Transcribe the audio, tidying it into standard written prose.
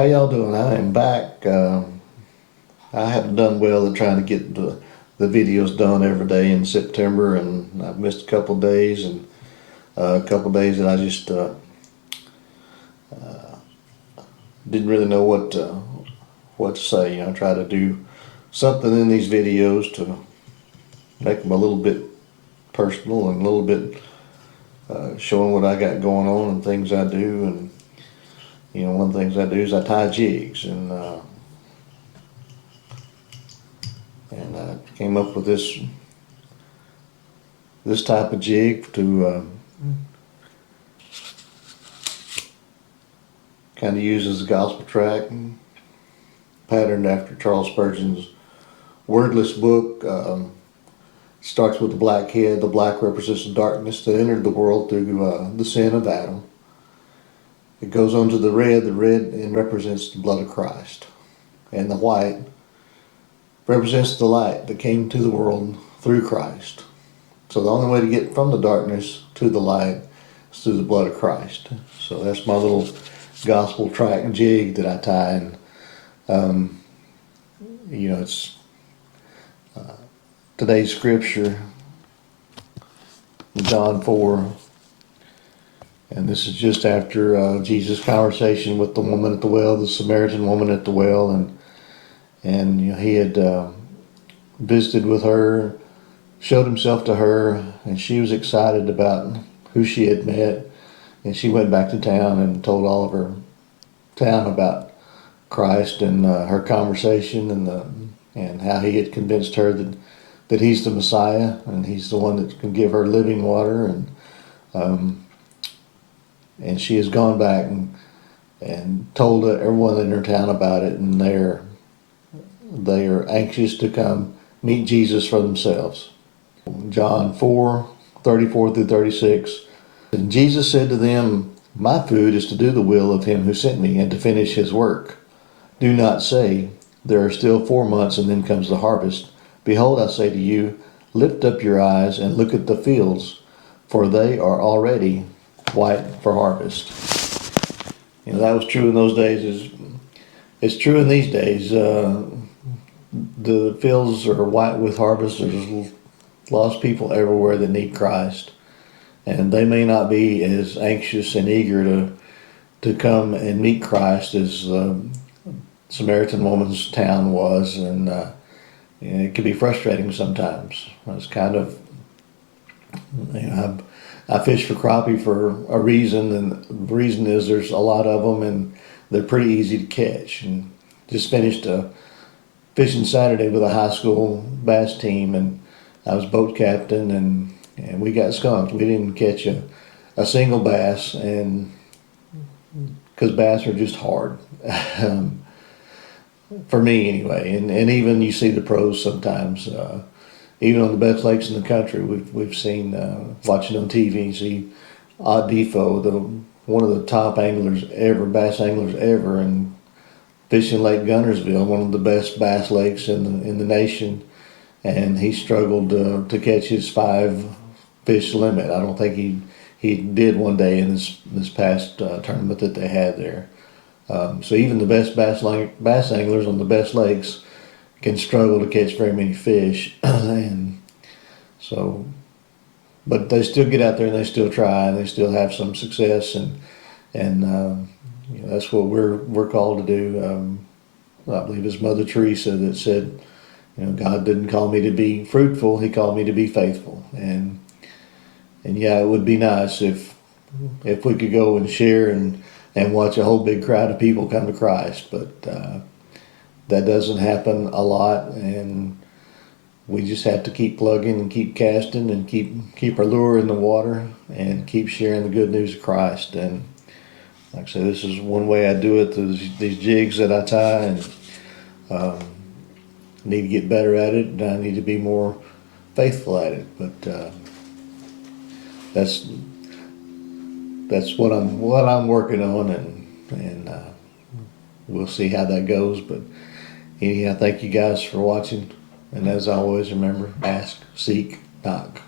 How y'all doing? I am back. I haven't done well at trying to get the videos done every day in September, and I've missed a couple of days, and a couple of days that I just didn't really know what to say. You know, I try to do something in these videos to make them a little bit personal and a little bit showing what I got going on and things I do. And you know, one of the things I do is I tie jigs, and I came up with this type of jig to kind of use as a gospel track, patterned after Charles Spurgeon's wordless book. Starts with the black head. The black represents the darkness that entered the world through the sin of Adam. It goes on to the red. The red and represents the blood of Christ, and the white represents the light that came to the world through Christ. So the only way to get from the darkness to the light is through the blood of Christ. So that's my little gospel track jig that I tie. And you know, it's today's scripture, John 4, and this is just after Jesus' conversation with the woman at the well, the Samaritan woman at the well, and you know, he had visited with her, showed himself to her, and she was excited about who she had met, and she went back to town and told all of her town about Christ and her conversation and how he had convinced her that he's the Messiah and he's the one that can give her living water, and she has gone back and told everyone in her town about it, and they are anxious to come meet Jesus for themselves. John 4:34 through 36. And Jesus said to them, "My food is to do the will of him who sent me and to finish his work. Do not say, 'There are still 4 months and then comes the harvest.' Behold, I say to you, lift up your eyes and look at the fields, for they are already white for harvest." You know, that was true in those days. It's true in these days. The fields are white with harvest. There's lost people everywhere that need Christ, and they may not be as anxious and eager to come and meet Christ as Samaritan woman's town was, and you know, it can be frustrating sometimes. It's kind of, you know, I fish for crappie for a reason, and the reason is there's a lot of them and they're pretty easy to catch. And just finished a fishing Saturday with a high school bass team, and I was boat captain, and we got skunked. We didn't catch a single bass, and because bass are just hard. For me anyway, and even you see the pros sometimes, even on the best lakes in the country, we've seen, watching on TV, see Odd Defo, one of the top anglers ever, bass anglers ever, and fishing Lake Gunnersville, one of the best bass lakes in the nation, and he struggled to catch his 5 fish limit. I don't think he did one day in this past tournament that they had there. So even the best bass anglers on the best lakes can struggle to catch very many fish, and so, but they still get out there and they still try and they still have some success, and you know, that's what we're called to do. I believe it's Mother Teresa that said, you know, God didn't call me to be fruitful; He called me to be faithful. And yeah, it would be nice if we could go and share and watch a whole big crowd of people come to Christ, but that doesn't happen a lot, and we just have to keep plugging and keep casting and keep our lure in the water and keep sharing the good news of Christ. And like I say, this is one way I do it through these jigs that I tie, and need to get better at it, and I need to be more faithful at it. But that's what I'm working on, and we'll see how that goes. But anyhow, thank you guys for watching, and as always, remember, ask, seek, knock.